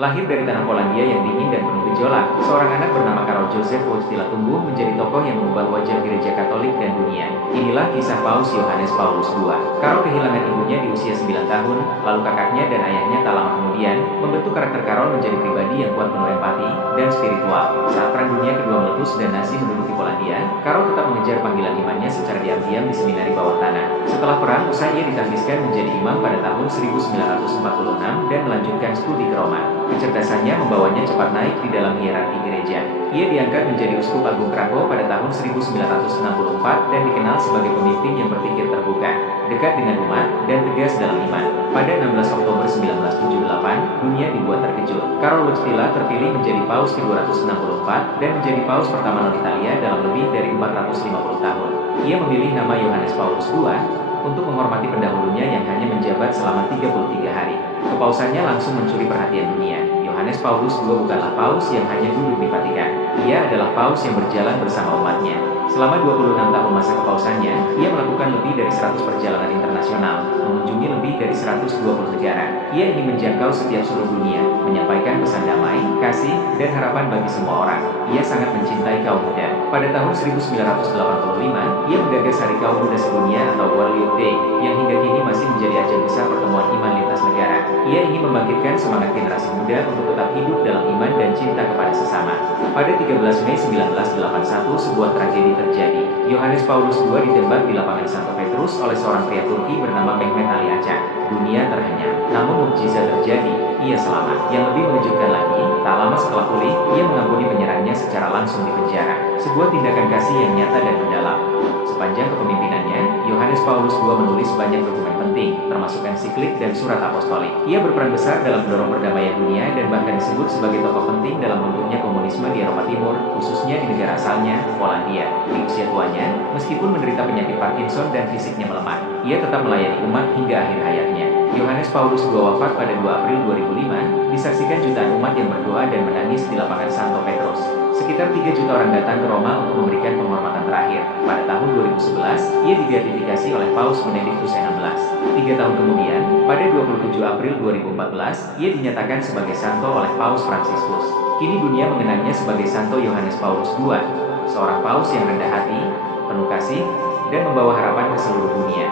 Lahir dari tanah Polandia yang dingin dan penuh gejolak, seorang anak bernama Karol Józef Wojtyla tumbuh menjadi tokoh yang mengubah wajah gereja Katolik dan dunia. Inilah kisah Paus Yohanes Paulus II. Karol kehilangan ibunya di usia 9 tahun, lalu kakaknya dan ayahnya tak lama kemudian membentuk karakter Karol menjadi pribadi yang kuat penuh empati dan spiritual. Saat Perang Dunia Kedua meletus dan Nazi menduduki Polandia, Karol tetap mengejar panggilan imannya secara diam-diam di seminari bawah tanah. Setelah perang, usai ia ditahbiskan menjadi imam pada tahun 1946 dan melanjutkan studi ke Roma. Kecerdasannya membawanya cepat naik di dalam hierarki gereja. Ia diangkat menjadi uskup agung Krakow pada tahun 1964 dan dikenal sebagai pemimpin yang berpikir terbuka, dekat dengan umat, dan tegas dalam iman. Pada 16 Oktober 1978, dunia dibuat terkejut. Karol Wojtyla terpilih menjadi Paus ke-264 dan menjadi Paus pertama non-Italia dalam lebih dari 450 tahun. Ia memilih nama Yohanes Paulus II untuk menghormati pendahulunya yang hanya menjabat selama 33 hari. Kepausannya langsung mencuri perhatian dunia. Yohanes Paulus II bukanlah paus yang hanya duduk di Vatikan. Ia adalah paus yang berjalan bersama umatnya. Selama 26 tahun masa kepausannya, ia melakukan lebih dari 100 perjalanan internasional, mengunjungi lebih dari 120 negara. Ia ingin menjangkau setiap sudut dunia, menyampaikan pesan damai, kasih, dan harapan bagi semua orang. Ia sangat mencintai kaum muda. Pada tahun 1985, ia menggagas Hari Kaum Muda Sedunia atau World Youth Day, yang hingga kini masih menjadi ajang besar pertemuan iman lintas negara. Ia ingin membangkitkan semangat generasi muda untuk tetap hidup dalam iman dan cinta kepada sesama. Pada 13 Mei 1981, sebuah tragedi terjadi. Yohanes Paulus II ditembak di lapangan Santo Petrus oleh seorang pria Turki bernama Mehmet Ali Açan. Dunia terhenyak. Namun mukjizat terjadi, ia selamat. Yang lebih mengejutkan lagi, tak lama setelah pulih, ia mengampuni penyerangnya secara langsung di penjara. Sebuah tindakan kasih yang nyata dan mendalam. Sepanjang kepemimpinannya, Yohanes Paulus II menulis banyak dokumen penting, termasuk ensiklik dan surat apostolik. Ia berperan besar dalam mendorong perdamaian dunia dan bahkan disebut sebagai tokoh penting dalam runtuhnya komunisme di Eropa Timur, khususnya di negara asalnya, Polandia. Di usia tuanya, meskipun menderita penyakit Parkinson dan fisiknya melemah, ia tetap melayani umat hingga akhir hayatnya. Yohanes Paulus II wafat pada 2 April 2005, disaksikan jutaan umat yang berdoa dan menangis di lapangan Santo Petrus. Sekitar 3 juta orang datang ke Roma untuk memberikan penghormatan terakhir. Pada tahun 2011, ia dibeatifikasi oleh Paus Benediktus XVI. 3 tahun kemudian, pada 27 April 2014, ia dinyatakan sebagai santo oleh Paus Fransiskus. Kini dunia mengenangnya sebagai Santo Yohanes Paulus II, seorang paus yang rendah hati, penuh kasih, dan membawa harapan ke seluruh dunia.